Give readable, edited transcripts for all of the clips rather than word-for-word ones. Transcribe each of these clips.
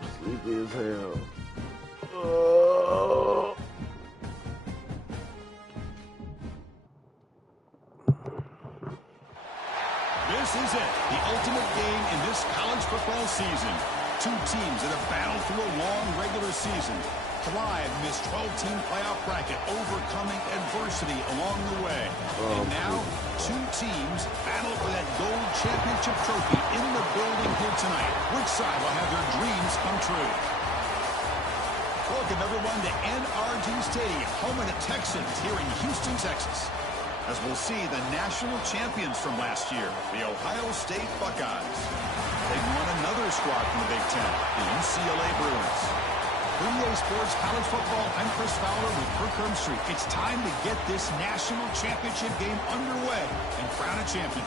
Sleepy as hell. Oh. This is it, the ultimate game in this college football season. Two teams that have battled through a long regular season, thrive in this 12-team playoff bracket, overcoming adversity along the way. And now, two teams battle for that gold championship trophy in the building here tonight. Which side will have their dreams come true? Welcome, everyone, to NRG Stadium, home of the Texans here in Houston, Texas, as we'll see the national champions from last year, the Ohio State Buckeyes. They've won another squad from the Big Ten, the UCLA Bruins. For EA Sports College Football, I'm Chris Fowler with Kirk Street. It's time to get this national championship game underway and crown a champion.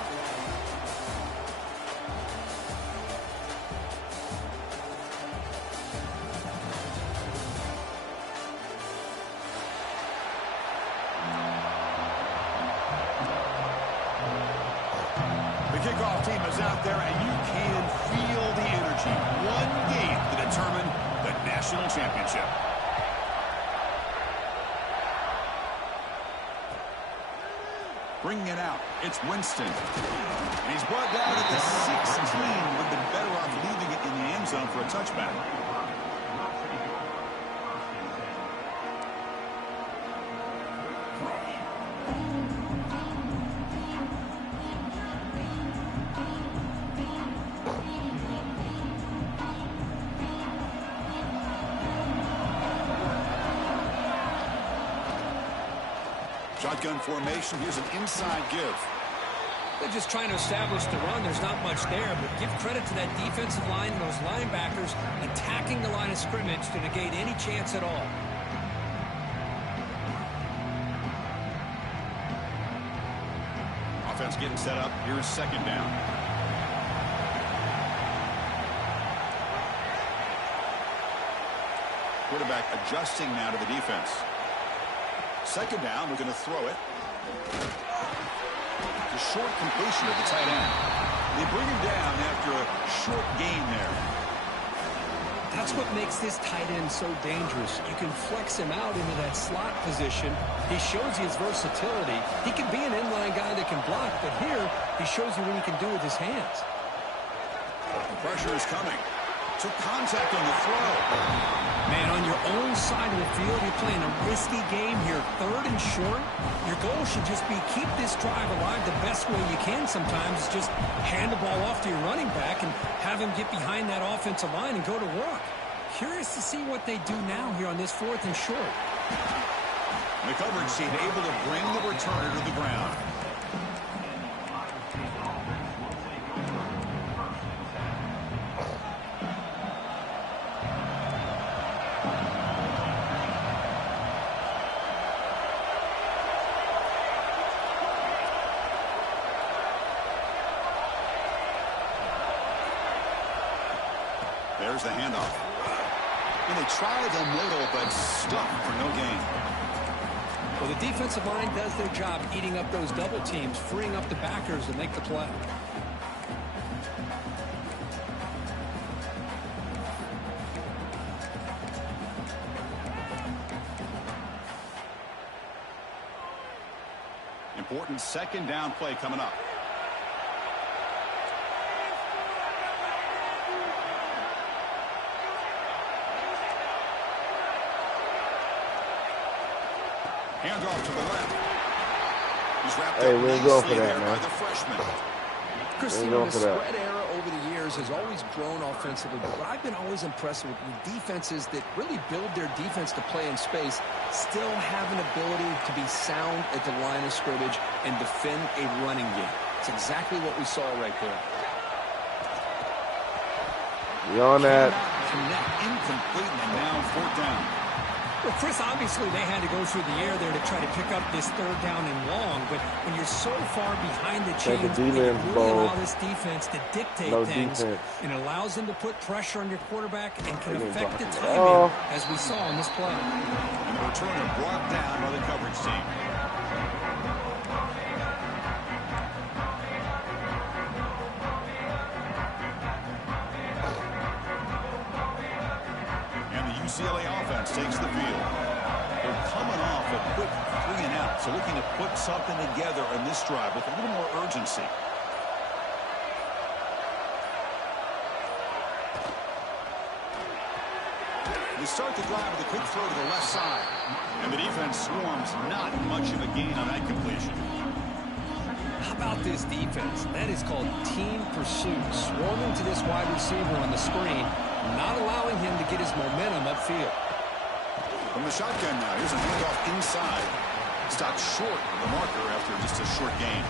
Kickoff team is out there, and you can feel the energy. One game to determine the national championship. Bringing it out, it's Winston. And he's brought down at the 16. Would have been better off leaving it in the end zone for a touchback. Shotgun formation. Here's an inside give. They're just trying to establish the run. There's not much there, but give credit to that defensive line and those linebackers attacking the line of scrimmage to negate any chance at all. Offense getting set up. Here's second down. Quarterback adjusting now to the defense. Second down, we're going to throw it. It's a short completion of the tight end. They bring him down after a short gain there. That's what makes this tight end so dangerous. You can flex him out into that slot position. He shows you his versatility. He can be an inline guy that can block, but here he shows you what he can do with his hands. The pressure is coming. Took contact on the throw. Man, on your own side of the field, you're playing a risky game here. Third and short. Your goal should just be keep this drive alive the best way you can sometimes. Is just hand the ball off to your running back and have him get behind that offensive line and go to work. Curious to see what they do now here on this fourth and short. The coverage team able to bring the returner to the ground. There's the handoff. And they tried the middle, but stopped for no gain. Well, the defensive line does their job eating up those double teams, freeing up the backers to make the play. Important second down play coming up. Hands off to the left. He's wrapped up nicely there by the freshman. Chris, the spread era over the years has always grown offensively, but I've been always impressed with defenses that really build their defense to play in space, still have an ability to be sound at the line of scrimmage and defend a running game. It's exactly what we saw right there. Beyond that. Connect, incomplete, and now fourth down. Well, Chris, obviously they had to go through the air there to try to pick up this third down and long, but when you're so far behind the chains, you really allow this defense to dictate things, and it allows them to put pressure on your quarterback and can affect the timing, as we saw in this play. And the returner brought down by the coverage team. UCLA offense takes the field. They're coming off a quick 3-and-out, so looking to put something together in this drive with a little more urgency. They start the drive with a quick throw to the left side. And the defense swarms, not much of a gain on that completion. How about this defense? That is called team pursuit. Swarming to this wide receiver on the screen, not allowing him to get his momentum upfield. From the shotgun now, here's a handoff inside. Stopped short of the marker after just a short gain.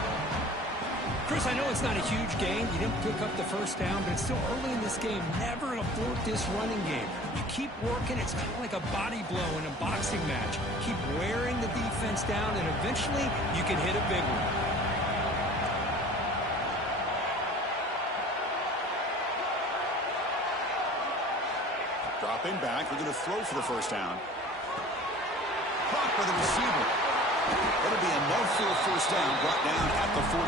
Chris, I know it's not a huge gain. You didn't pick up the first down, but it's still early in this game. Never abort this running game. You keep working. It's kind of like a body blow in a boxing match. Keep wearing the defense down, and eventually you can hit a big one. Dropping back. We're going to throw for the first down. Caught by the receiver. That'll be enough for a first down, brought down at the 43.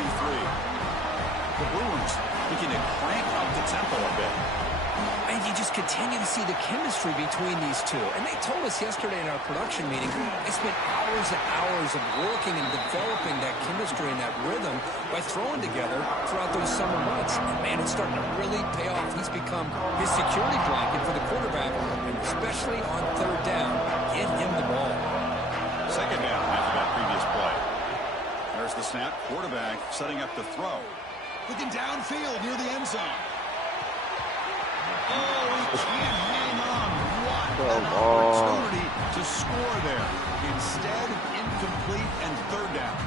The Bruins looking to crank up the tempo a bit. And you just continue to see the chemistry between these two. And they told us yesterday in our production meeting, they spent hours and hours of working and developing that chemistry and that rhythm by throwing together throughout those summer months. And man, it's starting to really pay off. He's become his security blanket for the quarterback, and especially on third down, get him the ball. Second down after that previous play. There's the snap. Quarterback setting up the throw. Looking downfield near the end zone. Oh, he can't hang on. What an opportunity to score there. Instead, incomplete and third down.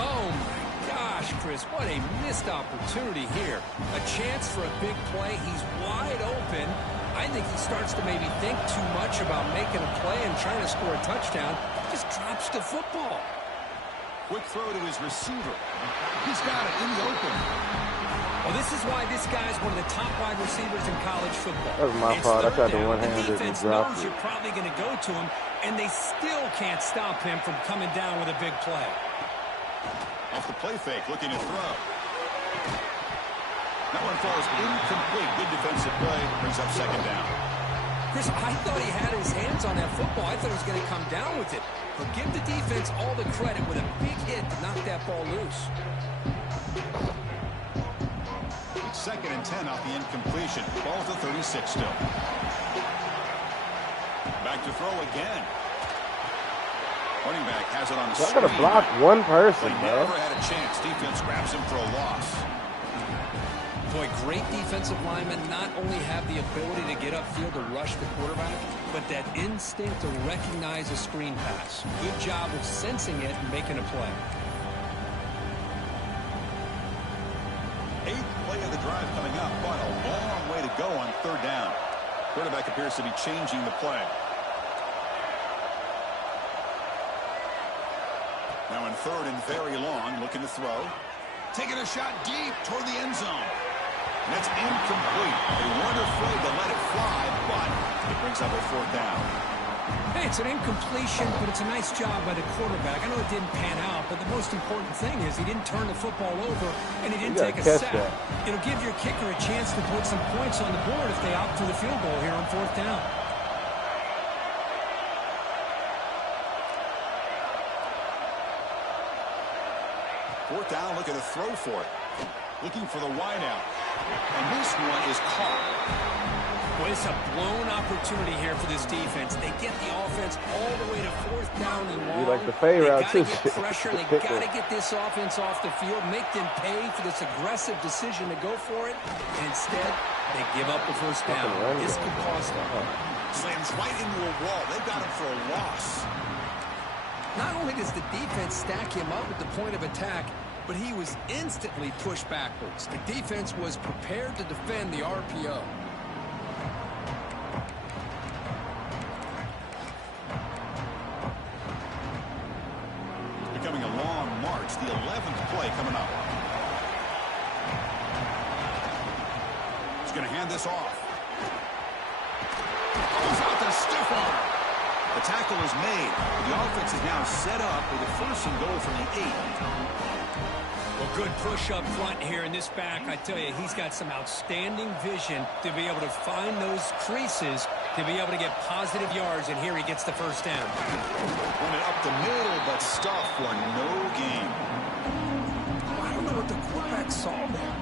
Oh, my gosh, Chris. What a missed opportunity here. A chance for a big play. He's wide open. I think he starts to maybe think too much about making a play and trying to score a touchdown. Just drops the football. Quick throw to his receiver. He's got it in the open. Well, this is why this guy's one of the top wide receivers in college football. That was my fault. I tried to one-hand it and defense drop knows it. you're probably going to go to him, and they still can't stop him from coming down with a big play. Off the play fake, looking to throw. That one falls incomplete. Good defensive play. Brings up second down. Chris, I thought he had his hands on that football. I thought he was going to come down with it. But give the defense all the credit with a big hit to knock that ball loose. It's 2nd and 10 off the incompletion. Ball to 36 still. Back to throw again. Running back has it on the I gotta block one person, He bro. never had a chance. Defense grabs him for a loss. Boy, great defensive linemen not only have the ability to get upfield to rush the quarterback, but that instinct to recognize a screen pass. Good job of sensing it and making a play. 8th play of the drive coming up, but a long way to go on third down. Quarterback appears to be changing the play. Now in 3rd and very long, looking to throw. Taking a shot deep toward the end zone. And that's incomplete. They weren't afraid to let it fly, but it brings up a 4th down. Hey, it's an incompletion, but it's a nice job by the quarterback. I know it didn't pan out, but the most important thing is he didn't turn the football over, and he didn't take a sack. It'll give your kicker a chance to put some points on the board if they opt for the field goal here on 4th down. Fourth down, looking to throw for it. Looking for the wideout. And this one is caught. Well, it's a blown opportunity here for this defense. They get the offense all the way to 4th down and long. You like the fade route, too. They got to get pressure. They got to get this offense off the field, make them pay for this aggressive decision to go for it. And instead, they give up the first down. This could cost them. Slams right into a wall. They've got him for a loss. Not only does the defense stack him up at the point of attack, but he was instantly pushed backwards. The defense was prepared to defend the RPO. Becoming a long march, the 11th play coming up. He's going to hand this off. He's out to stiff arm. The tackle is made. The offense is now set up with a 1st and goal from the 8. Well, Good push up front here in this back. I tell you, he's got some outstanding vision to be able to find those creases, to be able to get positive yards, and here he gets the first down. Running up the middle, but stuff for no gain. I don't know what the quarterback saw there.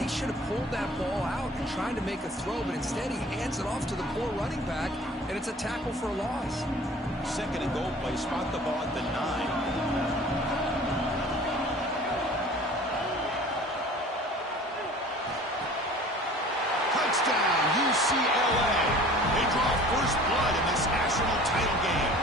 He should have pulled that ball out and tried to make a throw, but instead he hands it off to the poor running back, and it's a tackle for a loss. Second and goal play, spot the ball at the 9. Touchdown, UCLA. They draw first blood in this national title game.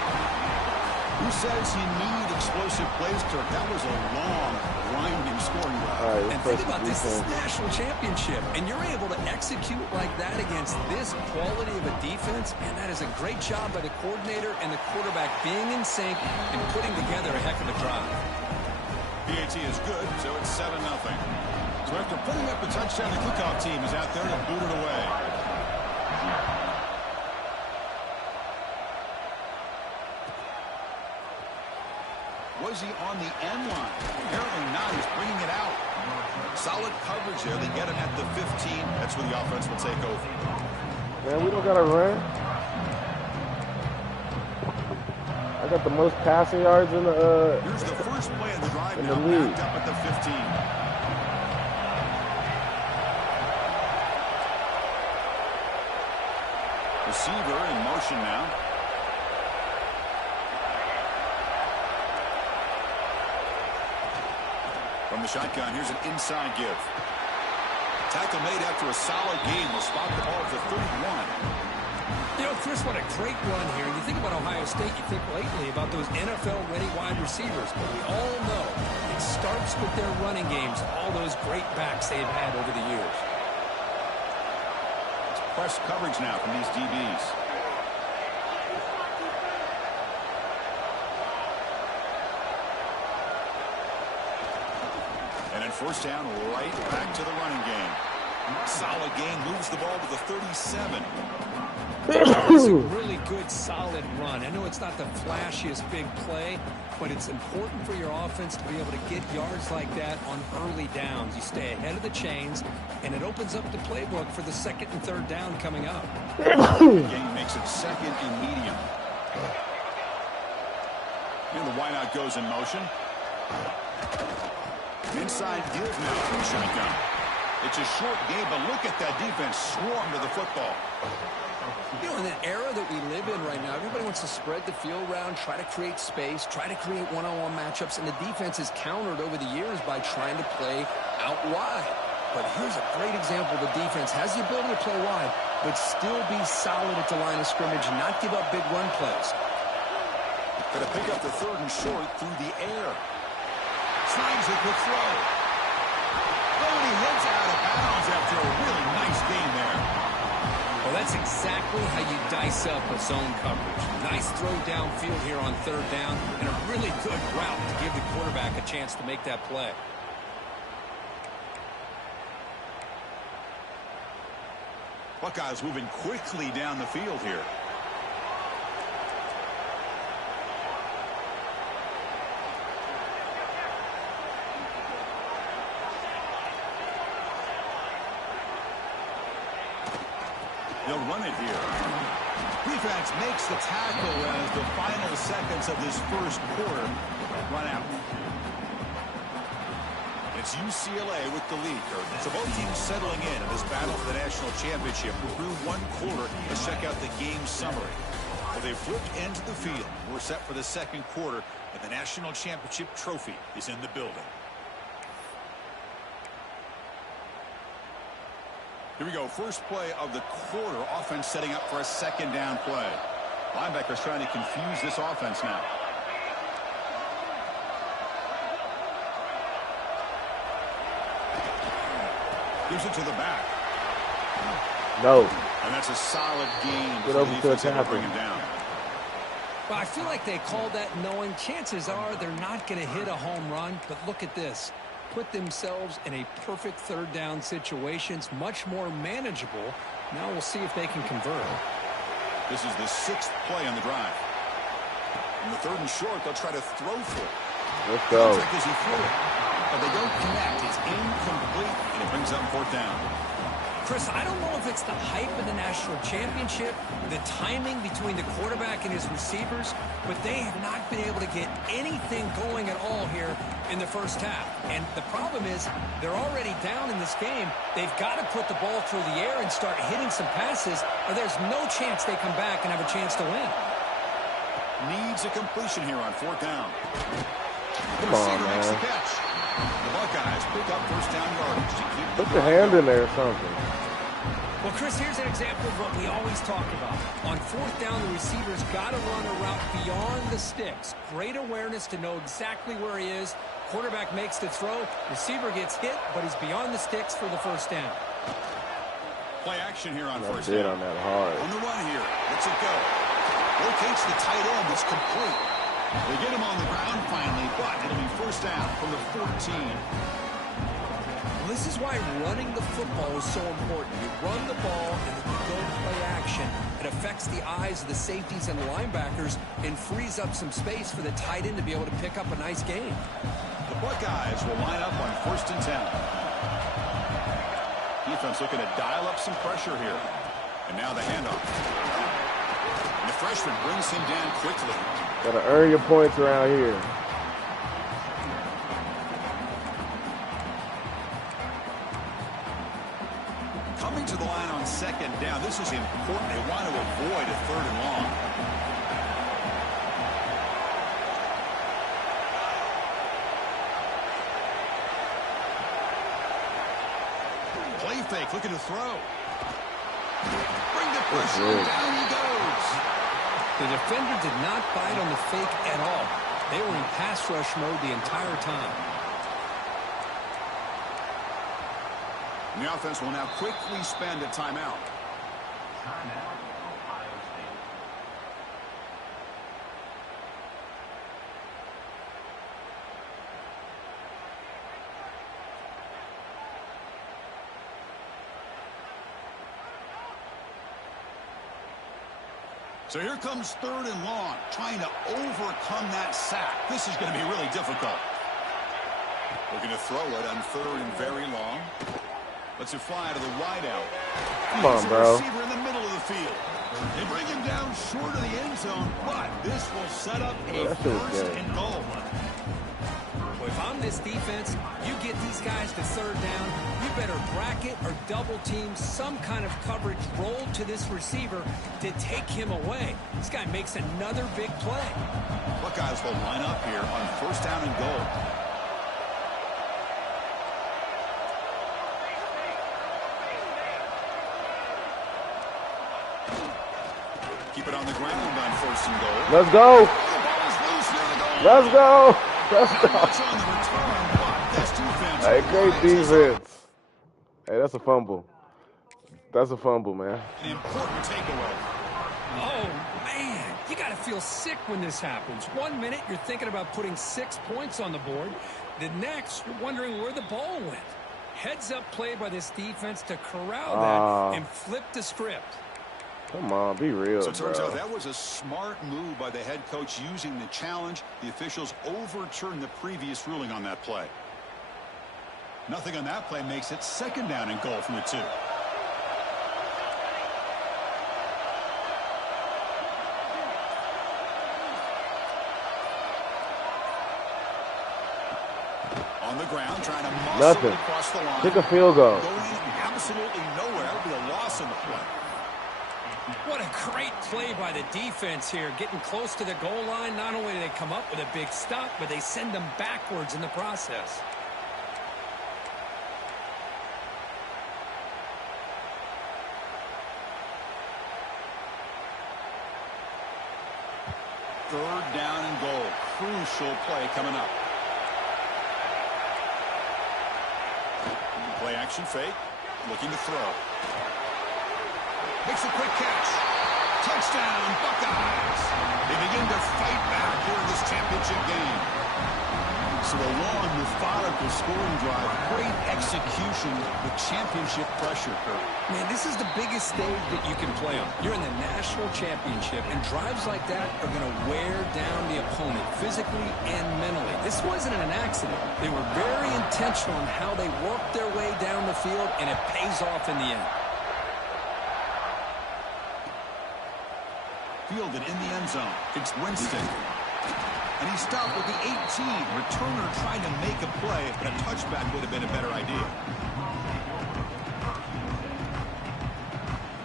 Who says you need explosive plays, Kirk? That was a long, grinding scoring drive. And think about this is national championship, and you're able to execute like that against this quality of a defense, and that is a great job by the coordinator and the quarterback being in sync and putting together a heck of a drive. PAT is good, so it's 7-0. So after putting up a touchdown, the kickoff team is out there to boot it away. Was he on the end line? Apparently not. He's bringing it out. Solid coverage there. They get him at the 15. That's where the offense will take over. Man, we don't got to run. I got the most passing yards in the Here's the first play of the drive in now, the league. backed up at the 15. Receiver in motion now. From the shotgun, here's an inside give. Tackle made after a solid game. Will spot the ball at the 31. You know, Chris, what a great run here. You think about Ohio State, you think lately about those NFL-ready wide receivers. But we all know it starts with their running games, all those great backs they've had over the years. It's press coverage now from these DBs. And then first down, right back to the running game. Solid game, moves the ball to the 37. It's a really good, solid run. I know it's not the flashiest big play, but it's important for your offense to be able to get yards like that on early downs. You stay ahead of the chains, and it opens up the playbook for the second and third down coming up. Game makes it second and medium. And the wideout goes in motion. Inside give now from shotgun. It's a short game, but look at that defense swarm to the football. You know, in an era that we live in right now, everybody wants to spread the field around, try to create space, try to create one-on-one matchups, and the defense is countered over the years by trying to play out wide. But here's a great example. The defense has the ability to play wide, but still be solid at the line of scrimmage and not give up big run plays. Going to pick up the third and short through the air. Slides it with throw. Oh, and he heads out of bounds after a really nice game there. Well, that's exactly how you dice up a zone coverage. Nice throw downfield here on third down, and a really good route to give the quarterback a chance to make that play. Buckeyes moving quickly down the field here. They'll run it here. Defense makes the tackle as the final seconds of this first quarter run out. It's UCLA with the lead. So both teams settling in this battle for the national championship. Through one quarter, let's check out the game summary. Well, they flipped into the field. We're set for the second quarter, and the national championship trophy is in the building. Here we go. First play of the quarter. Offense setting up for a second down play. Linebackers trying to confuse this offense now. Gives it to the back. No. And that's a solid game. Get over to a tackle. Bring him down. Well, I feel like they called that knowing chances are they're not going to hit a home run. But look at this. Put themselves in a perfect third down situation. It's much more manageable. Now we'll see if they can convert. This is the sixth play on the drive. In the third and short, they'll try to throw for it. Let's go. As he threw it, but they don't connect. complete, and it brings up 4th down. Chris, I don't know if it's the hype of the national championship, the timing between the quarterback and his receivers, but they have not been able to get anything going at all here in the first half. And the problem is they're already down in this game. They've got to put the ball through the air and start hitting some passes, or there's no chance they come back and have a chance to win. Needs a completion here on 4th down. Come on, man. Makes the catch. The Buckeyes pick up 1st down yardage to keep Put your hand in there or something. Well, Chris, here's an example of what we always talk about. On 4th down, the receiver's got to run a route beyond the sticks. Great awareness to know exactly where he is. Quarterback makes the throw. Receiver gets hit, but he's beyond the sticks for the 1st down. Play action here on That's 1st it down. on that hard. On the run here. Lets it go. Locates the tight end. It's complete. They get him on the ground finally, but it'll be 1st down from the 14. This is why running the football is so important. You run the ball and then you go play action. It affects the eyes of the safeties and the linebackers and frees up some space for the tight end to be able to pick up a nice game. The Buckeyes will line up on 1st and 10. Defense looking to dial up some pressure here. And now the handoff. And the freshman brings him down quickly. Gotta earn your points around here. Coming to the line on 2nd down. This is important. They want to avoid a 3rd and long. Play fake, looking to throw. Bring the pressure, down he goes. The defender did not bite on the fake at all. They were in pass rush mode the entire time. And the offense will now quickly spend a timeout. So here comes 3rd and long, trying to overcome that sack. This is going to be really difficult. Looking to throw it on 3rd and very long. Lets it fly to the wideout. Come on, bro. Receiver in the middle of the field. They bring him down short of the end zone, but this will set up a 1st and goal. Well, if I'm this defense, you get these guys to 3rd down, you better bracket or double team some kind of coverage roll to this receiver to take him away. This guy makes another big play. Buckeyes will line up here on 1st down and goal. Keep it on the ground on 1st and goal. Let's go. The ball is loose near the goal. Let's go. Let's go. Much on the return, but this defense. Hey, great defense. Hey, that's a fumble. That's a fumble, man. An important takeaway. Oh, man, you got to feel sick when this happens. 1 minute, you're thinking about putting 6 points on the board. The next, you're wondering where the ball went. Heads-up play by this defense to corral that and flip the script. Come on, be real, So it turns bro. out that was a smart move by the head coach using the challenge. The officials overturned the previous ruling on that play. Nothing on that play makes it 2nd down and goal from the 2. On the ground, trying to muscle Nothing. across the line. Kick a field goal. Going absolutely nowhere. That'll be a loss in the play. What a great play by the defense here. Getting close to the goal line, not only do they come up with a big stop, but they send them backwards in the process. Third down and goal. Crucial play coming up. Play action fake. Looking to throw. Makes a quick catch. Touchdown, Buckeyes. They begin to fight back here in this championship game. So a long, methodical scoring drive. Great execution with championship pressure, Kurt. Man, this is the biggest stage that you can play on. You're in the national championship, and drives like that are going to wear down the opponent physically and mentally. This wasn't an accident. They were very intentional in how they worked their way down the field, and it pays off in the end. Fielded in the end zone. It's Winston. And he stopped with the 18. Returner trying to make a play, but a touchback would have been a better idea.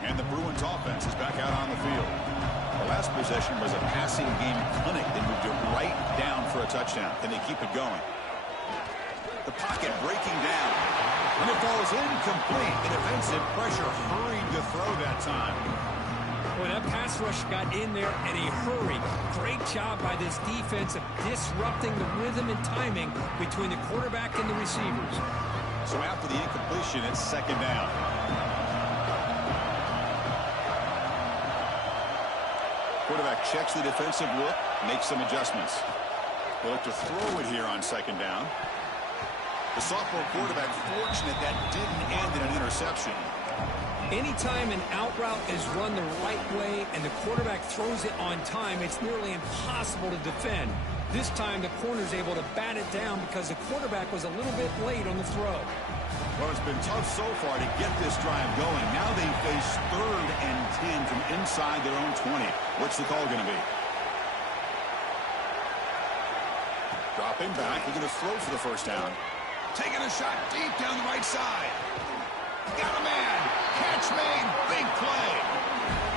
And the Bruins offense is back out on the field. The last possession was a passing game clinic. They moved it right down for a touchdown. Can they keep it going? The pocket breaking down. And it falls incomplete. The defensive pressure hurried to throw that time. Boy, that pass rush got in there in a hurry. Great job by this defense of disrupting the rhythm and timing between the quarterback and the receivers. So after the incompletion, it's second down. Quarterback checks the defensive look, makes some adjustments. They look to throw it here on second down. The sophomore quarterback fortunate that didn't end in an interception. Anytime an out route is run the right way and the quarterback throws it on time, it's nearly impossible to defend. This time, the corner's able to bat it down because the quarterback was a little bit late on the throw. Well, it's been tough so far to get this drive going. Now they face 3rd and 10 from inside their own 20. What's the call going to be? Dropping back. They're going to throw for the first down. Taking a shot deep down the right side. Got a man. Catch made. Big play.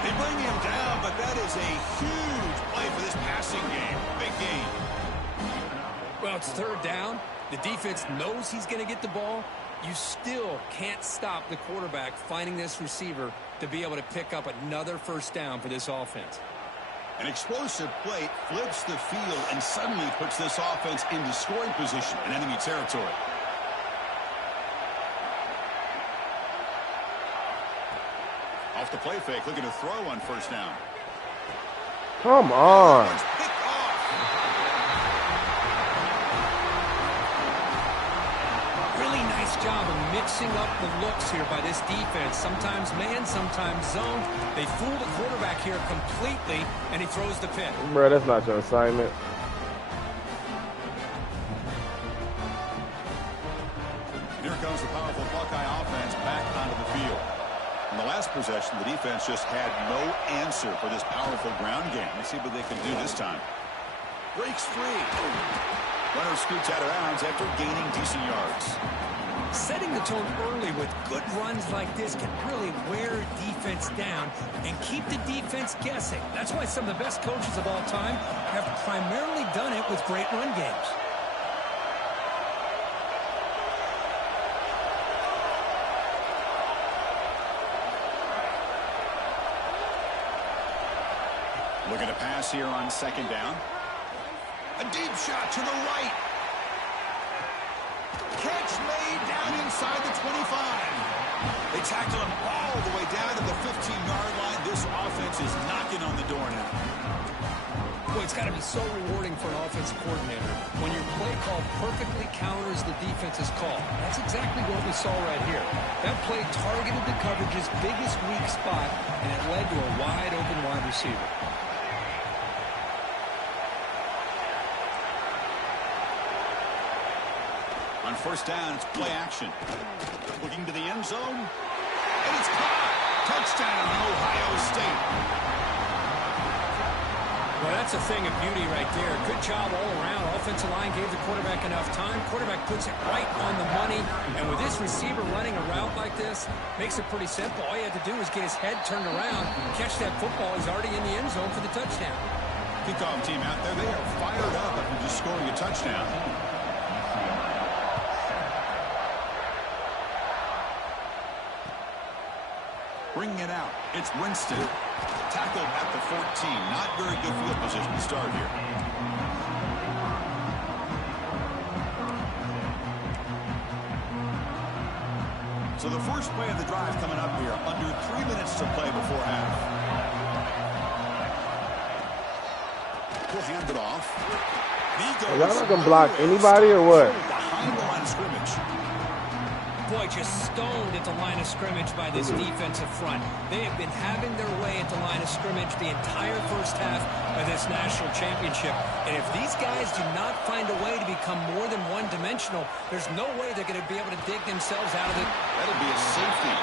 They bring him down, but that is a huge play for this passing game. Big game. Well, it's 3rd down. The defense knows he's going to get the ball. You still can't stop the quarterback finding this receiver to be able to pick up another first down for this offense. An explosive play flips the field and suddenly puts this offense into scoring position in enemy territory. Off the play fake, looking to throw on first down. Come on. Really nice job of mixing up the looks here by this defense. Sometimes man, sometimes zone. They fool the quarterback here completely, and he throws the pick. Bro, that's not your assignment. Here comes the powerful Buckeye offense back onto the field. In the last possession, the defense just had no answer for this powerful ground game. Let's see what they can do this time. Breaks free. Runner scoots out of bounds after gaining decent yards. Setting the tone early with good runs like this can really wear defense down and keep the defense guessing. That's why some of the best coaches of all time have primarily done it with great run games. Looking to pass here on second down. A deep shot to the right. Catch made down inside the 25. They tackle him all the way down to the 15-yard line. This offense is knocking on the door now. Boy, it's got to be so rewarding for an offensive coordinator when your play call perfectly counters the defense's call. That's exactly what we saw right here. That play targeted the coverage's biggest weak spot, and it led to a wide-open wide receiver. On first down, it's play action. Looking to the end zone. And it's caught. Touchdown, Ohio State. Well, that's a thing of beauty right there. Good job all around. Offensive line gave the quarterback enough time. Quarterback puts it right on the money. And with this receiver running a route like this, makes it pretty simple. All you have to do is get his head turned around, catch that football. He's already in the end zone for the touchdown. Kickoff team out there. They are fired up after just scoring a touchdown. Bringing it out. It's Winston. Tackled at the 14. Not very good field position to start here. So the first play of the drive coming up here. Under 3 minutes to play before half. He'll hand it off. Are y'all not gonna block anybody or what? Behind the line of scrimmage. Boy, just stoned at the line of scrimmage by this defensive front. They have been having their way at the line of scrimmage the entire first half of this national championship. And if these guys do not find a way to become more than one-dimensional, there's no way they're going to be able to dig themselves out of it. That'll be a safety.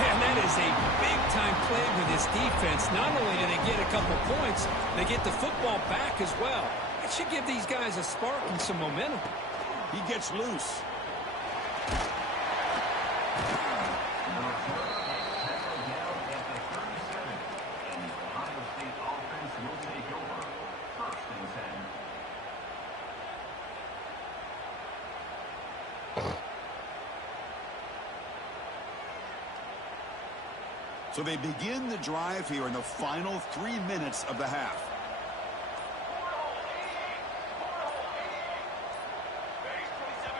Man, that is a big-time play for this defense. Not only do they get a couple points, they get the football back as well. It should give these guys a spark and some momentum. He gets loose. So they begin the drive here in the final 3 minutes of the half.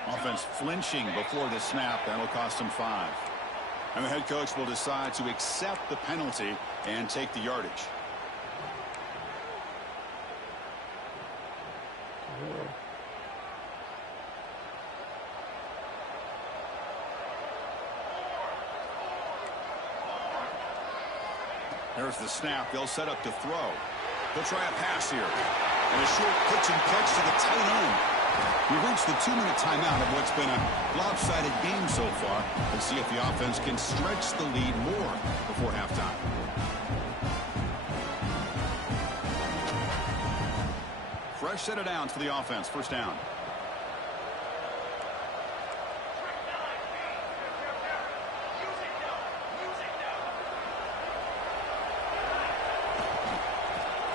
Offense flinching before the snap. That'll cost them 5. And the head coach will decide to accept the penalty and take the yardage. There's the snap. They'll set up to throw. They'll try a pass here. And a short pitch and catch to the tight end. We reached the 2-minute timeout of what's been a lopsided game so far. We'll see if the offense can stretch the lead more before halftime. Fresh set of downs for the offense. First down.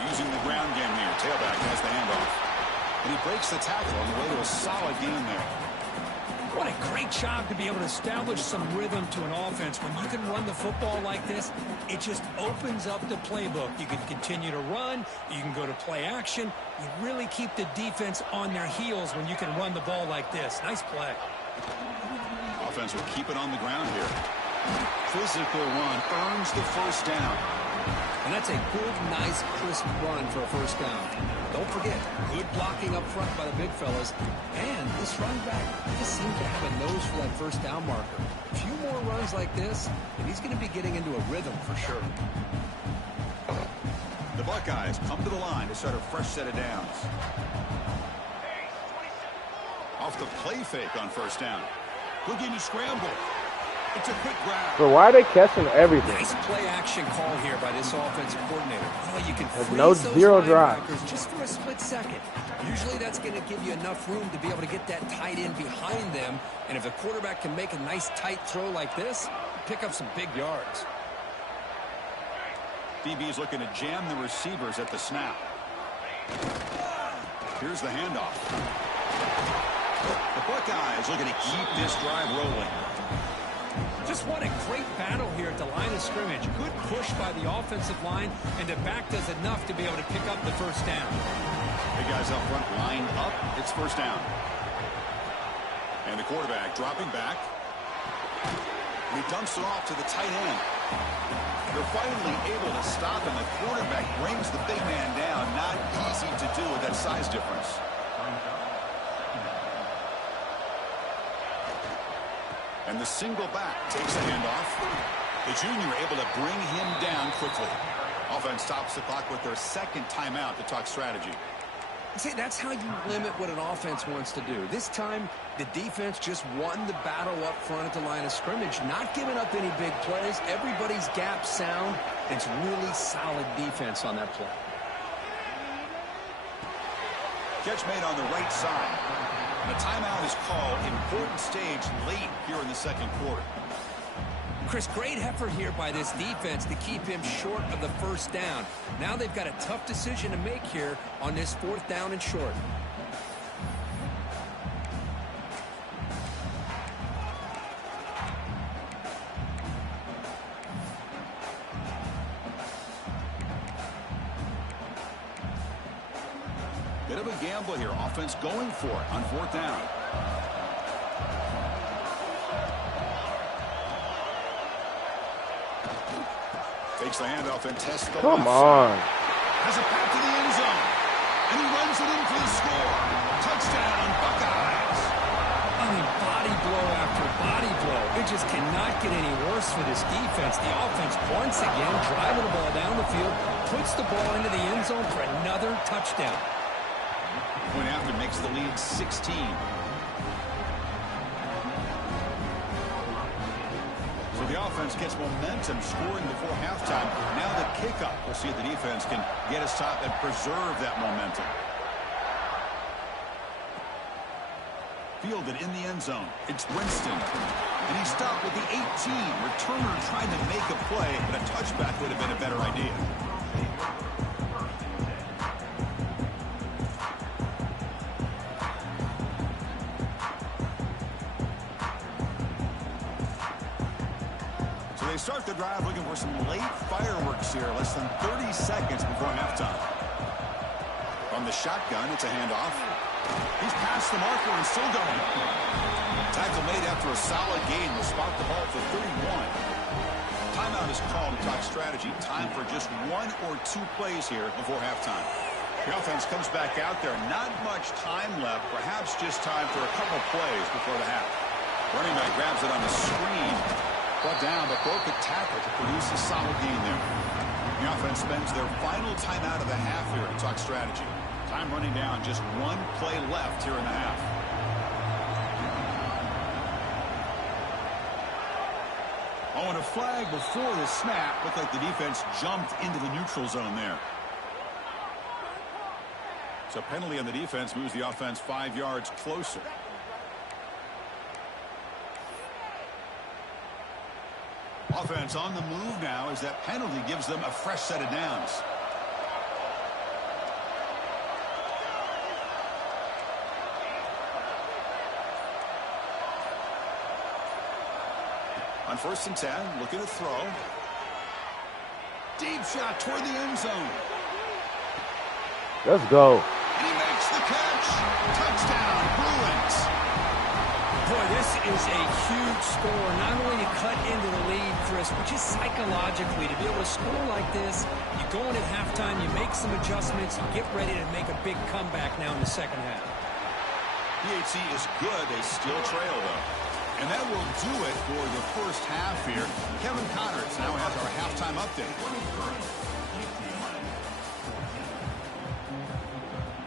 Using the ground game here. Tailback has the handoff. And he breaks the tackle on the way to a solid gain there. What a great job to be able to establish some rhythm to an offense. When you can run the football like this, it just opens up the playbook. You can continue to run. You can go to play action. You really keep the defense on their heels when you can run the ball like this. Nice play. Offense will keep it on the ground here. Physical run earns the first down. And that's a good, nice, crisp run for a first down. Don't forget, good blocking up front by the big fellas. And this running back just seems to have a nose for that first down marker. A few more runs like this, and he's going to be getting into a rhythm for sure. The Buckeyes come to the line to start a fresh set of downs. Off the play fake on first down. Looking to scramble. It's a quick grab. So why are they catching everything? Nice play action call here by this offensive coordinator. You know, you can freeze no those zero drive. linebackers just for a split second. Usually that's going to give you enough room to be able to get that tight end behind them. And if the quarterback can make a nice tight throw like this, pick up some big yards. DB is looking to jam the receivers at the snap. Here's the handoff. The Buckeyes looking to keep this drive rolling. Just what a great battle here at the line of scrimmage. Good push by the offensive line, and the back does enough to be able to pick up the first down. The guys up front lined up. It's first down. And the quarterback dropping back. He dumps it off to the tight end. They're finally able to stop, and the quarterback brings the big man down. Not easy to do with that size difference. And the single back takes the handoff. The junior able to bring him down quickly. Offense stops the clock with their second timeout to talk strategy. See, that's how you limit what an offense wants to do. This time, the defense just won the battle up front at the line of scrimmage, not giving up any big plays. Everybody's gap sound. It's really solid defense on that play. Catch made on the right side. A timeout is called. Important stage late here in the second quarter. Chris, great effort here by this defense to keep him short of the first down. Now they've got a tough decision to make here on this fourth down and short. Bit of a gamble here. Offense going for it on fourth down. Takes the handoff and tests the Come on. Has it back to the end zone. And he runs it in for the score. Touchdown, Buckeyes. I mean, body blow after body blow. It just cannot get any worse for this defense. The offense, once again, driving the ball down the field, puts the ball into the end zone for another touchdown. Point after makes the lead 16. So the offense gets momentum scoring before halftime. Now the kickoff. We'll see if the defense can get his top and preserve that momentum. Fielded in the end zone. It's Winston. And he stopped with the 18. Returner trying to make a play, but a touchback would have been a better idea. So they start the drive looking for some late fireworks here. Less than 30 seconds before halftime. From the shotgun, it's a handoff. He's past the marker and still going. Tackle made after a solid gain. Will spot the ball for 31. Timeout is called to talk strategy. Time for just 1 or 2 plays here before halftime. The offense comes back out there. Not much time left. Perhaps just time for a couple plays before the half. Running back grabs it on the screen. Brought down, but broke a tackle to produce a solid gain there. The offense spends their final timeout of the half here to talk strategy. Time running down, just 1 play left here in the half. Oh, and a flag before the snap. Looked like the defense jumped into the neutral zone there. So penalty on the defense moves the offense 5 yards closer. Offense on the move now as that penalty gives them a fresh set of downs. On 1st and 10, looking to throw. Deep shot toward the end zone. Let's go. And he makes the catch. Touchdown, Bruins. Boy, this is a huge score. Not only to cut into the lead, Chris, but just psychologically to be able to score like this. You go in at halftime, you make some adjustments, you get ready to make a big comeback now in the second half. PHC is good. They still trail, though. And that will do it for the first half here. Kevin Connors now has our halftime update.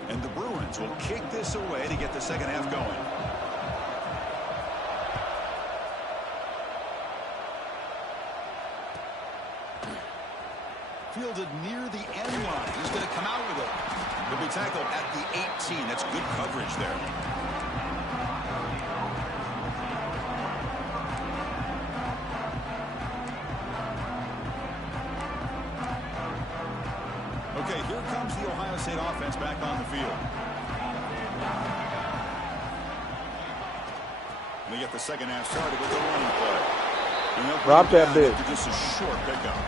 And the Bruins will kick this away to get the second half going. Fielded near the end line. He's going to come out with it. He'll be tackled at the 18. That's good coverage there. Okay, here comes the Ohio State offense back on the field. They get the second half started with the running play. Drop that bitch. Just a short pickup.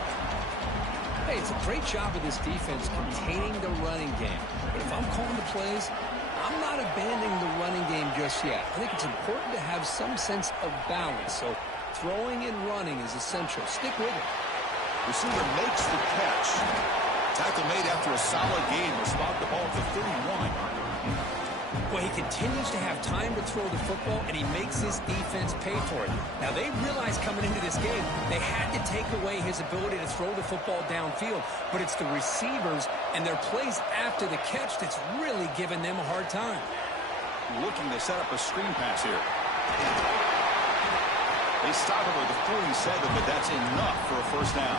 Hey, it's a great job of this defense containing the running game. But if I'm calling the plays, I'm not abandoning the running game just yet. I think it's important to have some sense of balance. So throwing and running is essential. Stick with it. Receiver makes the catch. Tackle made after a solid gain. Will spot the ball for 31. Well, he continues to have time to throw the football, and he makes his defense pay for it. Now, they realized coming into this game they had to take away his ability to throw the football downfield, but it's the receivers and their plays after the catch that's really giving them a hard time. Looking to set up a screen pass here. They stop it with the 47, but that's enough for a first down.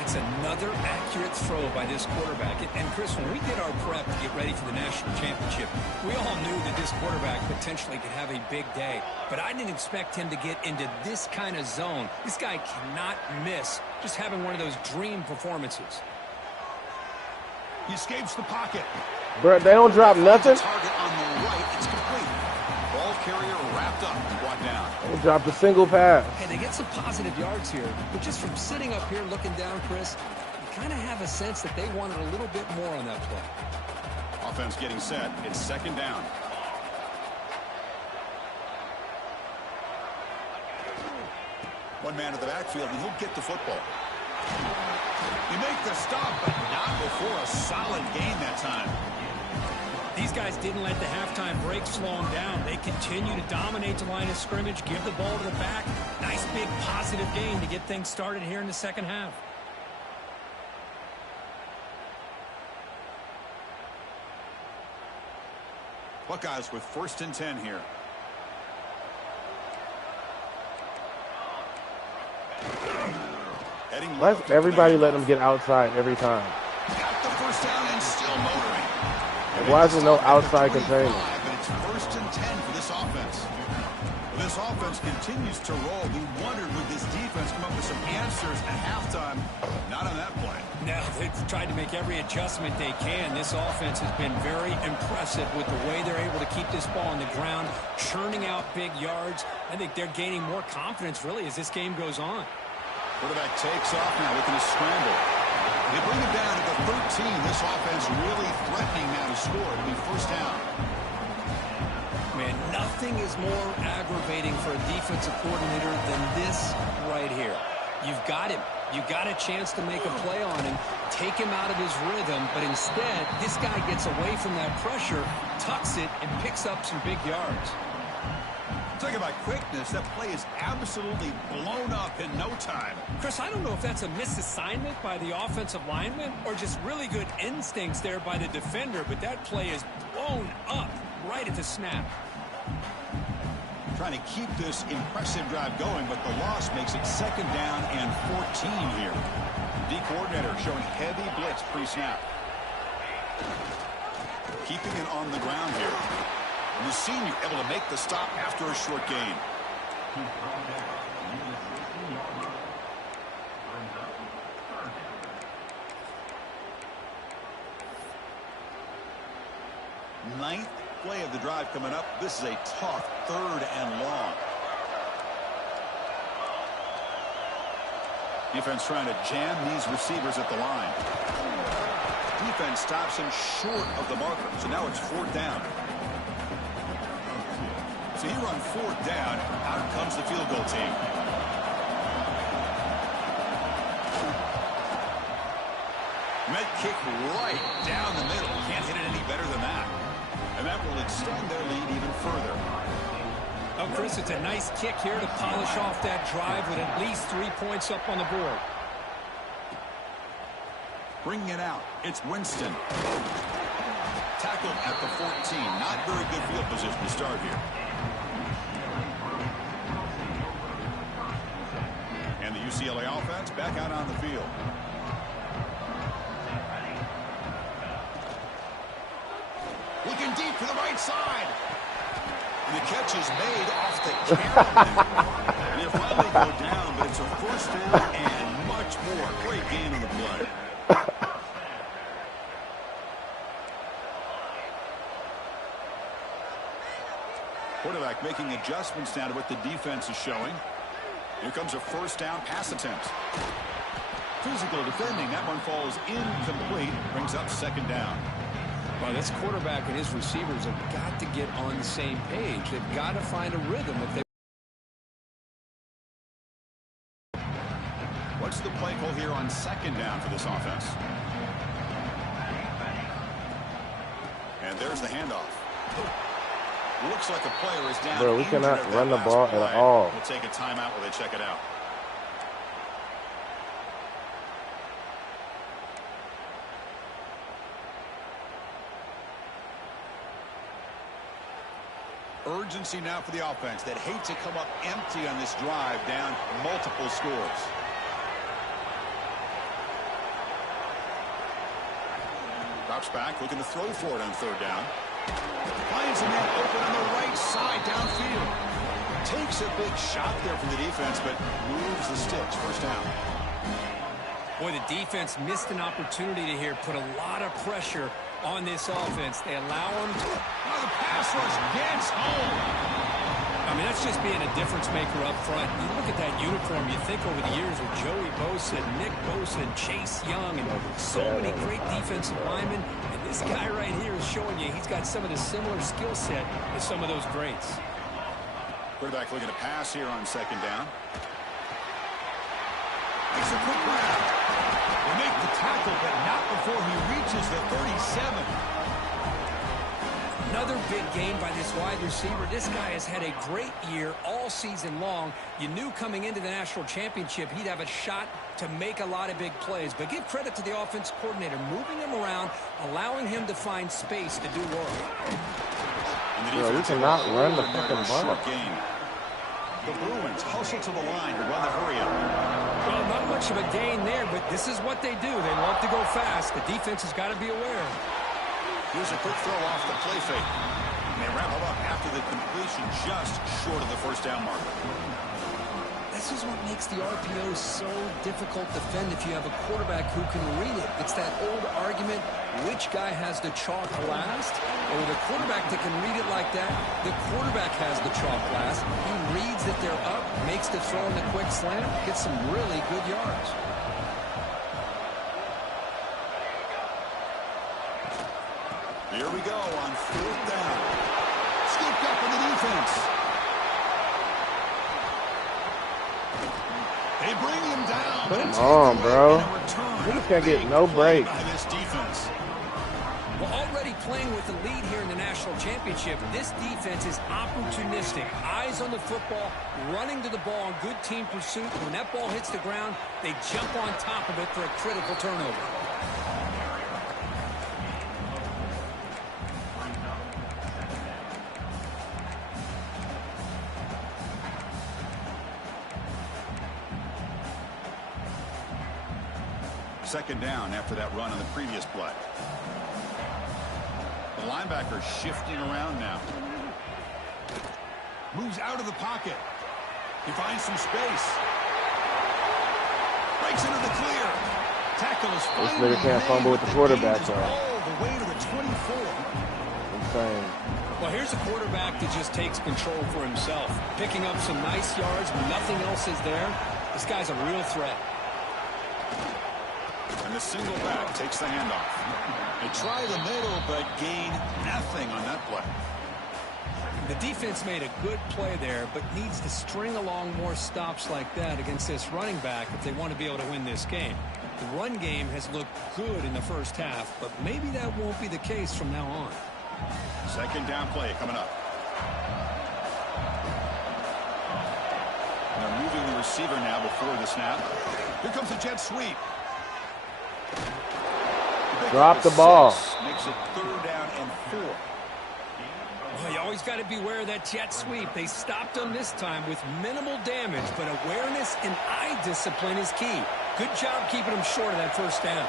That's another accurate throw by this quarterback. And Chris, when we did our prep to get ready for the national championship, we all knew that this quarterback potentially could have a big day. But I didn't expect him to get into this kind of zone. This guy cannot miss just having one of those dream performances. He escapes the pocket. Bro, they don't drop nothing. Target on the right. It's complete. Ball carrier wrapped up and brought down. They dropped a single pass. Hey, they get some positive yards here, but just from sitting up here looking down, Chris, you kind of have a sense that they wanted a little bit more on that play. Offense getting set. It's second down. One man in the backfield, and he'll get the football. They make the stop, but not before a solid gain that time. These guys didn't let the halftime break slow them down. They continue to dominate the line of scrimmage, give the ball to the back. Nice big positive gain to get things started here in the second half. Buckeyes with 1st and 10 here. Why does everybody let them get outside every time? Got the first down and still motoring. Like, why is there no outside containment? But it's 1st and 10 for this offense. Well, this offense continues to roll. We wondered, would this defense come up with some answers at halftime? Not on that play. No, they've tried to make every adjustment they can. This offense has been very impressive with the way they're able to keep this ball on the ground, churning out big yards. I think they're gaining more confidence, really, as this game goes on. Quarterback takes off now, looking to scramble. They bring it down to the 13. This offense really threatening now to score. It'll be 1st down. Man, nothing is more aggravating for a defensive coordinator than this right here. You've got him. You got a chance to make a play on him, take him out of his rhythm, but instead, this guy gets away from that pressure, tucks it, and picks up some big yards. Talking about quickness, that play is absolutely blown up in no time. Chris, I don't know if that's a misassignment by the offensive lineman or just really good instincts there by the defender, but that play is blown up right at the snap. Trying to keep this impressive drive going, but the loss makes it 2nd down and 14 here. D coordinator showing heavy blitz pre-snap. Keeping it on the ground here. And the senior able to make the stop after a short gain. Ninth play of the drive coming up. This is a tough 3rd and long. Defense trying to jam these receivers at the line. Defense stops him short of the marker. So now it's 4th down. So here on 4th down, out comes the field goal team. Med kick right down the middle. Can't hit it any better than that. And that will extend their lead even further. Oh, Chris, it's a nice kick here to polish off that drive with at least 3 points up on the board. Bringing it out, it's Winston. Tackled at the 14. Not very good field position to start here. And the UCLA offense back out on the field. Looking deep to the right side. And the catch is made off the carry. And they finally go down, but it's a 1st down and much more. Great gain on the play. Quarterback making adjustments now to what the defense is showing. Here comes a 1st down pass attempt. Physical defending. That one falls incomplete. Brings up 2nd down. Well, this quarterback and his receivers have got to get on the same page. They've got to find a rhythm if they... What's the play call here on 2nd down for this offense? And there's the handoff. Looks like a player is down. Bro, we cannot run the ball at all. We'll take a timeout while they check it out. Urgency now for the offense that hate to come up empty on this drive, down multiple scores. Drops back, looking to throw for it on 3rd down. Finds a man open on the right side downfield. Takes a big shot there from the defense, but moves the sticks. 1st down. Boy, the defense missed an opportunity to here put a lot of pressure on this offense. They allow them to... Oh, the pass rush gets home. I mean, that's just being a difference maker up front. You look at that uniform, you think over the years with Joey Bosa, Nick Bosa, and Chase Young, and so many great defensive linemen. And this guy right here is showing you he's got some of the similar skill set as some of those greats. Quarterback looking to pass here on 2nd down. Makes a quick grab. Well, make the tackle, but not before he reaches the 37. Another big game by this wide receiver. This guy has had a great year all season long. You knew coming into the national championship he'd have a shot to make a lot of big plays. But give credit to the offense coordinator, moving him around, allowing him to find space to do work. Bro, we cannot run the fucking ball. The Bruins hustle to the line to run the hurry-up. Well, not much of a gain there, but this is what they do. They love to go fast. The defense has got to be aware. Here's a quick throw off the play fake. And they wrap it up after the completion just short of the first down marker. This is what makes the RPO so difficult to defend if you have a quarterback who can read it. It's that old argument, which guy has the chalk last? Or the quarterback that can read it like that, the quarterback has the chalk last. He reads that they're up, makes the throw in the quick slant, gets some really good yards. Here we go on fourth down. Scooped up in the defense. They bring him down. Come on, bro. We just can't get no break. This defense. Well, already playing with the lead here in the national championship, this defense is opportunistic. Eyes on the football, running to the ball in good team pursuit. When that ball hits the ground, they jump on top of it for a critical turnover. Second down after that run on the previous play. The linebacker shifting around now. Moves out of the pocket. He finds some space. Breaks into the clear. Tackle is This nigga can't fumble with the quarterback, though. All the way to the 24. Insane. Well, here's a quarterback that just takes control for himself. Picking up some nice yards when nothing else is there. This guy's a real threat. And the single back takes the handoff. They try the middle, but gain nothing on that play. The defense made a good play there, but needs to string along more stops like that against this running back if they want to be able to win this game. The run game has looked good in the first half, but maybe that won't be the case from now on. Second down play coming up. And they're moving the receiver now before the snap. Here comes the jet sweep. Drop the ball. Makes it third down and 4. Well, you always got to beware of that jet sweep. They stopped them this time with minimal damage, but awareness and eye discipline is key. Good job keeping them short of that first down.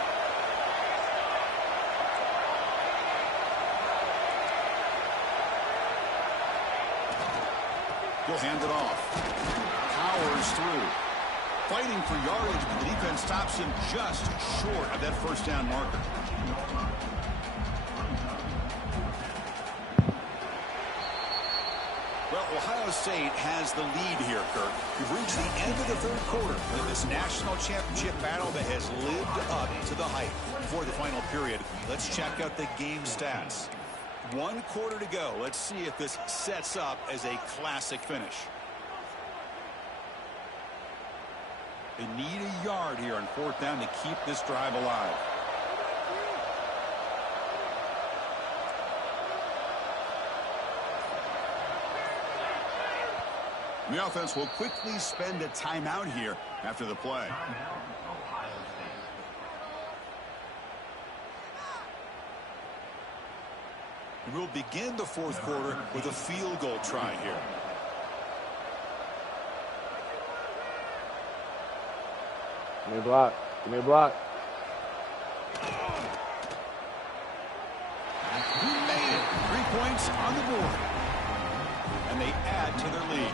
He'll hand it off. Powers through. Fighting for yardage, but the defense stops him just short of that first down marker. Well, Ohio State has the lead here, Kirk. We've reached the end of the third quarter in this national championship battle that has lived up to the hype. For the final period, let's check out the game stats. 1 quarter to go. Let's see if this sets up as a classic finish. They need a yard here on fourth down to keep this drive alive. The offense will quickly spend a timeout here after the play. We'll begin the fourth quarter with a field goal try here. Give me a block. Give me a block. He made it. 3 points on the board. And they add to their lead.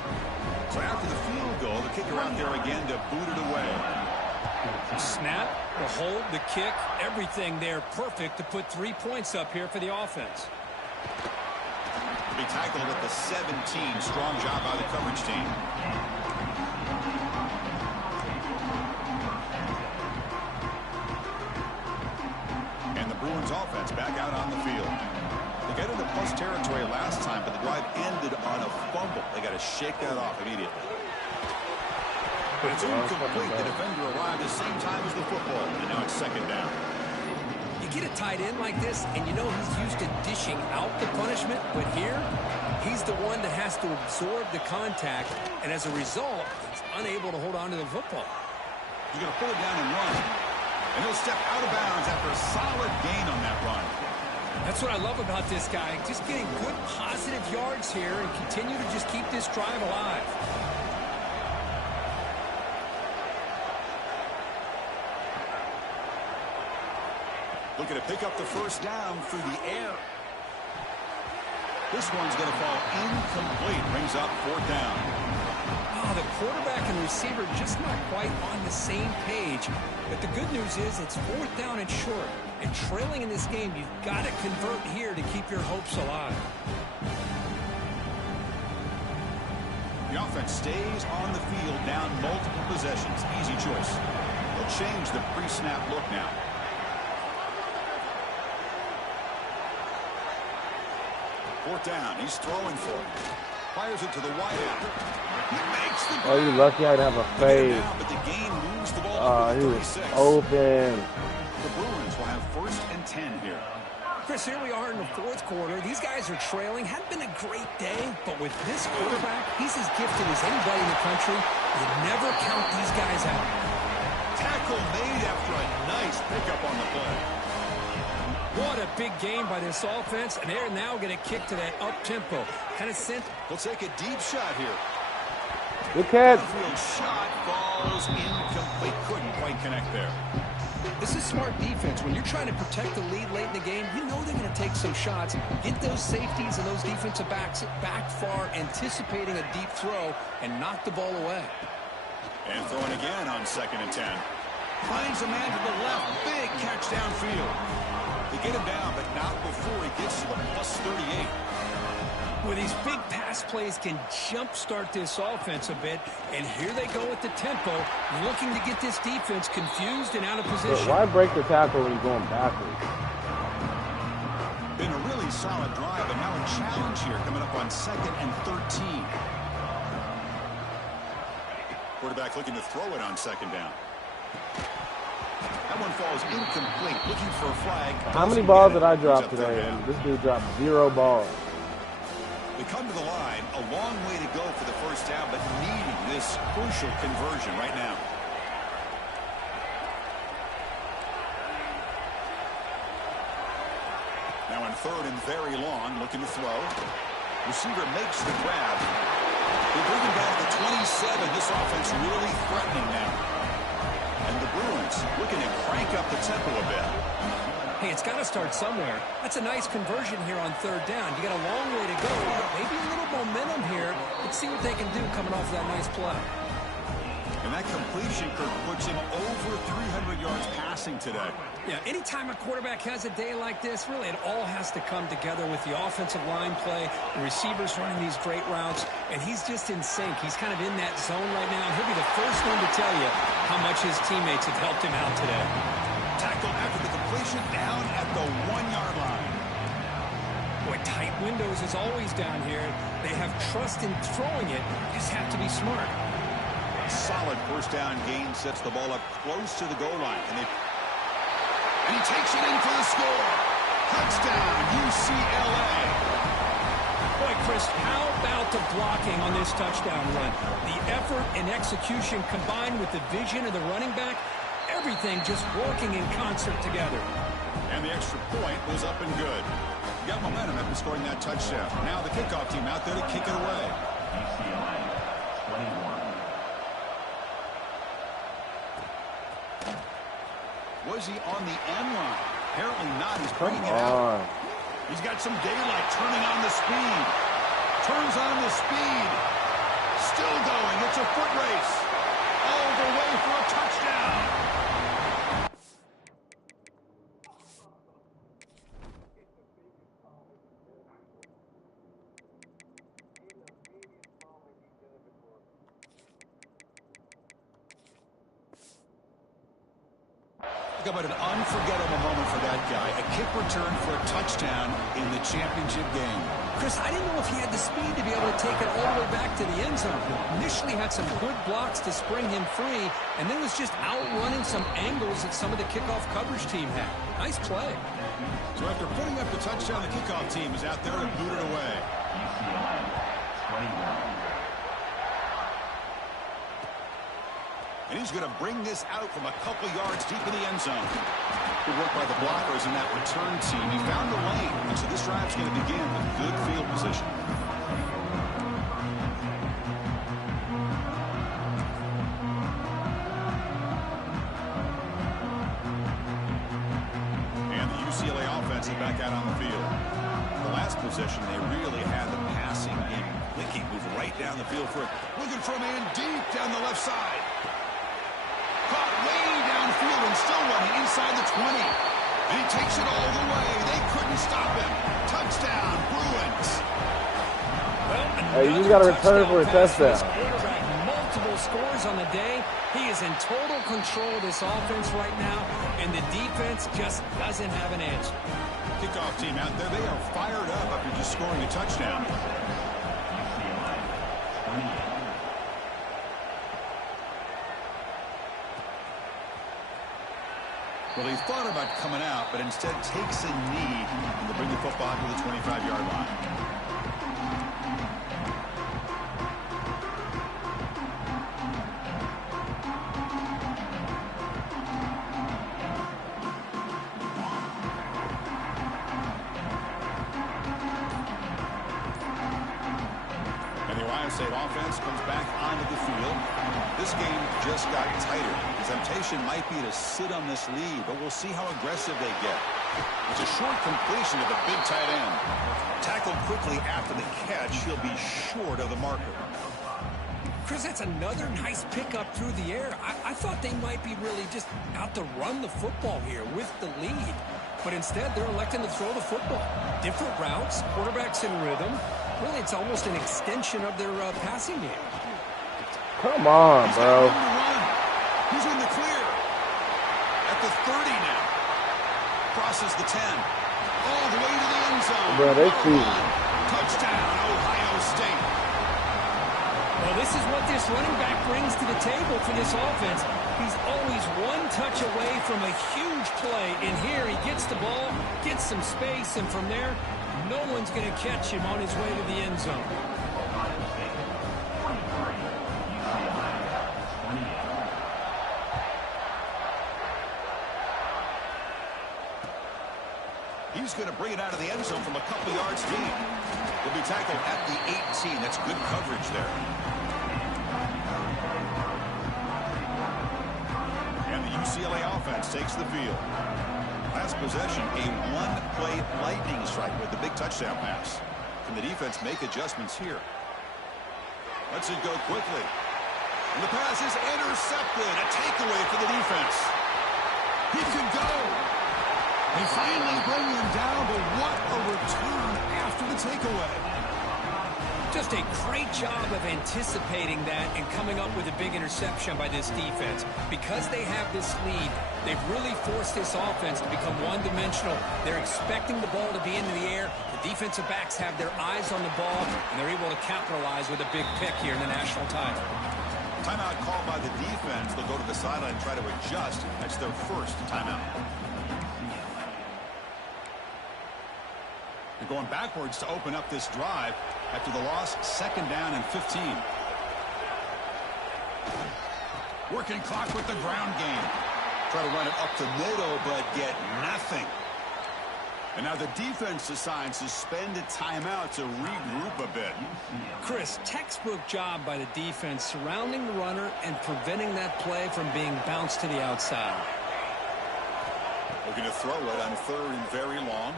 So after the field goal, the kicker out there again to boot it away. The snap, the hold, the kick, everything there perfect to put 3 points up here for the offense. Be tackled at the 17. Strong job by the coverage team. And the Bruins offense back out on the field. They got into plus territory last time, but the drive ended on a fumble. They got to shake that off immediately. And it's incomplete. The defender arrived at the same time as the football. And now it's second down. You get a tight end like this, and you know he's used to dishing out the punishment, but here, he's the one that has to absorb the contact, and as a result, he's unable to hold on to the football. He's going to pull it down and run. And he'll step out of bounds after a solid gain on that run. That's what I love about this guy. Just getting good, positive yards here and continue to just keep this drive alive. Looking to pick up the first down through the air. This one's going to fall incomplete. Brings up fourth down. Oh, the quarterback and receiver just not quite on the same page. But the good news is it's fourth down and short. And trailing in this game, you've got to convert here to keep your hopes alive. The offense stays on the field down multiple possessions. Easy choice. They'll change the pre-snap look now. Fourth down. He's throwing for it. Fires it to the wide out. He makes the grab. Oh, you lucky I didn't have a fade. But the game moves the ball up to He the was 36. open. The Bruins will have first and 10 here. Chris, here we are in the fourth quarter. These guys are trailing. Hadn't been a great day, but with this quarterback, he's as gifted as anybody in the country. You never count these guys out. Tackle made after a nice pickup on the play. What a big game by this offense, and they're now going to kick to that up-tempo. Kind of sent. We'll take a deep shot here. Good catch. Field shot falls incomplete. Couldn't quite connect there. This is smart defense. When you're trying to protect the lead late in the game, you know they're going to take some shots, get those safeties and those defensive backs back far, anticipating a deep throw, and knock the ball away. And throwing again on second and 10. Finds a man to the left. Big catch downfield. They get him down, but not before he gets to the plus 38. Well, these big pass plays can jumpstart this offense a bit, and here they go at the tempo, looking to get this defense confused and out of position. Why break the tackle when you're going backwards? Been a really solid drive, but now a challenge here coming up on second and 13. Quarterback looking to throw it on second down. That one falls incomplete, looking for a flag. How many balls did I drop today? And this dude dropped 0 balls. They come to the line, a long way to go for the first down, but needing this crucial conversion right now. Now in third and very long, looking to throw. Receiver makes the grab. They bring him down to the 27. This offense really threatening now. And the Bruins looking to crank up the tempo a bit. Hey, it's got to start somewhere. That's a nice conversion here on third down. You got a long way to go, but maybe a little momentum here. Let's see what they can do coming off that nice play. And that completion, Kirk, puts him over 300 yards passing today. Yeah, anytime a quarterback has a day like this, really it all has to come together with the offensive line play, the receivers running these great routes, and he's just in sync. He's kind of in that zone right now, and he'll be the first one to tell you how much his teammates have helped him out today. Tackle after the completion down at the 1-yard line. Boy, tight windows as always down here. They have trust in throwing it. You just have to be smart. A solid first down gain sets the ball up close to the goal line. And he takes it in for the score. Touchdown, UCLA. Boy, Chris, how about the blocking on this touchdown run? The effort and execution combined with the vision of the running back, everything just working in concert together. And the extra point was up and good. Got momentum after scoring that touchdown. Now the kickoff team out there to kick it away. Was he on the end line? Apparently not. He's bringing it out. He's got some daylight, turning on the speed. Turns on the speed. Still going. It's a foot race. All the way for a touchdown. Talk about an unforgettable moment for that guy. A kick return for a touchdown in the championship game. Chris, I didn't know if he had the speed to be able to take it all the way back to the end zone. Initially had some good blocks to spring him free, and then was just outrunning some angles that some of the kickoff coverage team had. Nice play. So after putting up the touchdown, the kickoff team is out there to boot it away. And he's going to bring this out from a couple yards deep in the end zone. Good work by the blockers in that return team. He found the lane, and so this drive's going to begin with good field position. And the UCLA offense is back out on the field. The last possession, they really had the passing game clicking. Move right down the field for it. Looking for a man deep down the left side. Caught way downfield and still running inside the 20. And he takes it all the way. They couldn't stop him. Touchdown, Bruins. Well, Hey, you just got to return for a touchdown. Multiple scores on the day. He is in total control of this offense right now, and the defense just doesn't have an answer. Kickoff team out there, they are fired up after just scoring a touchdown. Well, he thought about coming out, but instead takes a knee and to bring the football to the 25-yard line. And the Ohio State offense comes back onto the field. This game just got tighter. The temptation might be to sit on this lead, but we'll see how aggressive they get. It's a short completion of the big tight end. Tackled quickly after the catch, he'll be short of the marker. Chris, that's another nice pickup through the air. I thought they might be really just out to run the football here with the lead. But instead, they're electing to throw the football. Different routes, quarterbacks in rhythm. Really, it's almost an extension of their passing game. Come on, bro. He's in the clear. At the 30 now. Crosses the 10. All the way to the end zone. Bro, they cheating. Touchdown, Ohio State. Well, this is what this running back brings to the table for this offense. He's always one touch away from a huge play. And here he gets the ball, gets some space, and from there, no one's going to catch him on his way to the end zone. He's going to bring it out of the end zone from a couple yards deep. He'll be tackled at the 18. That's good coverage there. And the UCLA offense takes the field. Last possession, a one-play lightning strike with the big touchdown pass. Can the defense make adjustments here? Lets it go quickly. And the pass is intercepted. A takeaway for the defense. He can go. They finally bring him down, but what a return after the takeaway. Just a great job of anticipating that and coming up with a big interception by this defense. Because they have this lead, they've really forced this offense to become one-dimensional. They're expecting the ball to be into the air. The defensive backs have their eyes on the ball, and they're able to capitalize with a big pick here in the national title. Timeout called by the defense. They'll go to the sideline and try to adjust. That's their first timeout. They're going backwards to open up this drive after the loss, 2nd down and 15. Working clock with the ground game. Try to run it up the middle, but get nothing. And now the defense decides to spend a timeout to regroup a bit. Chris, textbook job by the defense surrounding the runner and preventing that play from being bounced to the outside. Looking to throw it on 3rd and very long.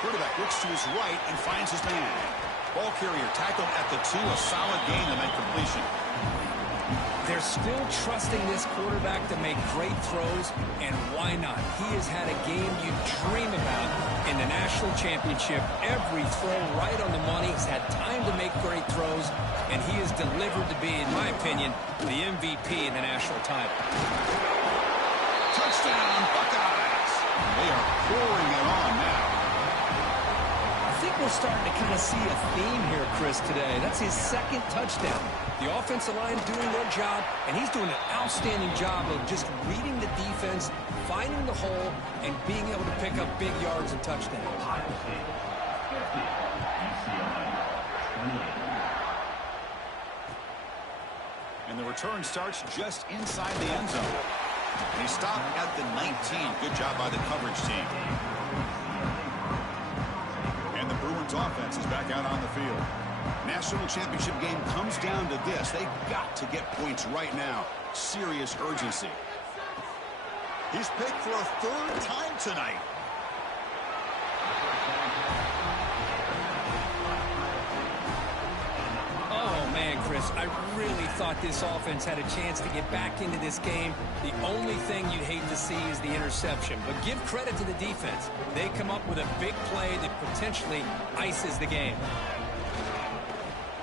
Quarterback looks to his right and finds his man. Ball carrier tackled at the 2. A solid gain and then completion. They're still trusting this quarterback to make great throws, and why not? He has had a game you dream about in the national championship. Every throw right on the money. He's had time to make great throws, and he has delivered to be, in my opinion, the MVP in the national title. Touchdown. Touchdown, Buckeyes. They are pouring it on now. I think we're starting to kind of see a theme here, Chris, today. That's his second touchdown. The offensive line doing their job, and he's doing an outstanding job of just reading the defense, finding the hole, and being able to pick up big yards and touchdowns. And the return starts just inside the end zone. He stopped at the 19. Good job by the coverage team. And the Bruins offense is back out on the field. National championship game comes down to this. They've got to get points right now. Serious urgency. He's picked for a third time tonight. Oh, man, Chris, I really thought this offense had a chance to get back into this game. The only thing you'd hate to see is the interception. But give credit to the defense. They come up with a big play that potentially ices the game.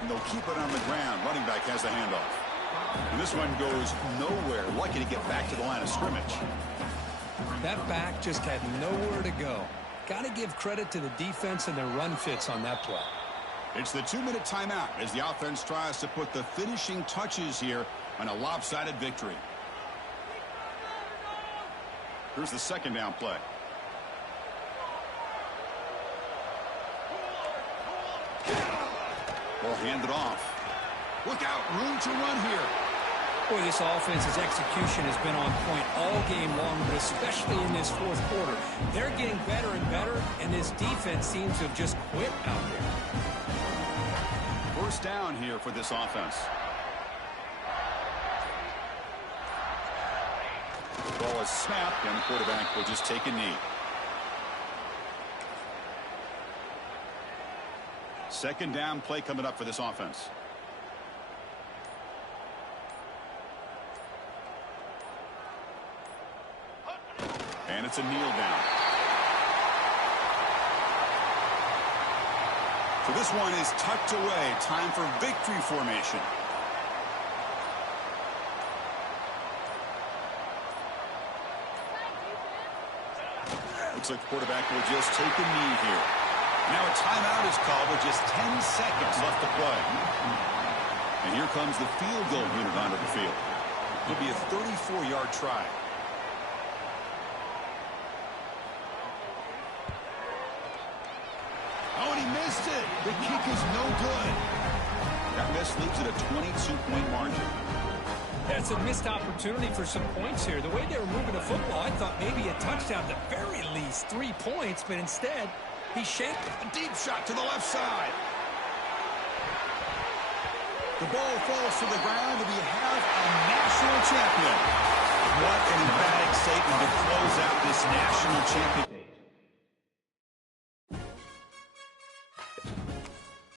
And they'll keep it on the ground. Running back has the handoff. And this one goes nowhere. Lucky to get back to the line of scrimmage. That back just had nowhere to go. Got to give credit to the defense and their run fits on that play. It's the 2-minute timeout as the offense tries to put the finishing touches here on a lopsided victory. Here's the second down play. Ball handed off. Look out, room to run here. Boy, this offense's execution has been on point all game long, but especially in this fourth quarter. They're getting better and better, and this defense seems to have just quit out there. First down here for this offense. The ball is snapped, and the quarterback will just take a knee. Second down play coming up for this offense. And it's a kneel down. So this one is tucked away. Time for victory formation. Looks like the quarterback will just take a knee here. Now a timeout is called with just 10 seconds left to play. And here comes the field goal unit onto the field. It'll be a 34-yard try. Oh, and he missed it. The kick is no good. That miss leaves it a 22-point margin. That's a missed opportunity for some points here. The way they were moving the football, I thought maybe a touchdown, at the very least 3 points, but instead he shanked a deep shot to the left side. The ball falls to the ground, and we have a national champion. What an emphatic statement to close out this national championship.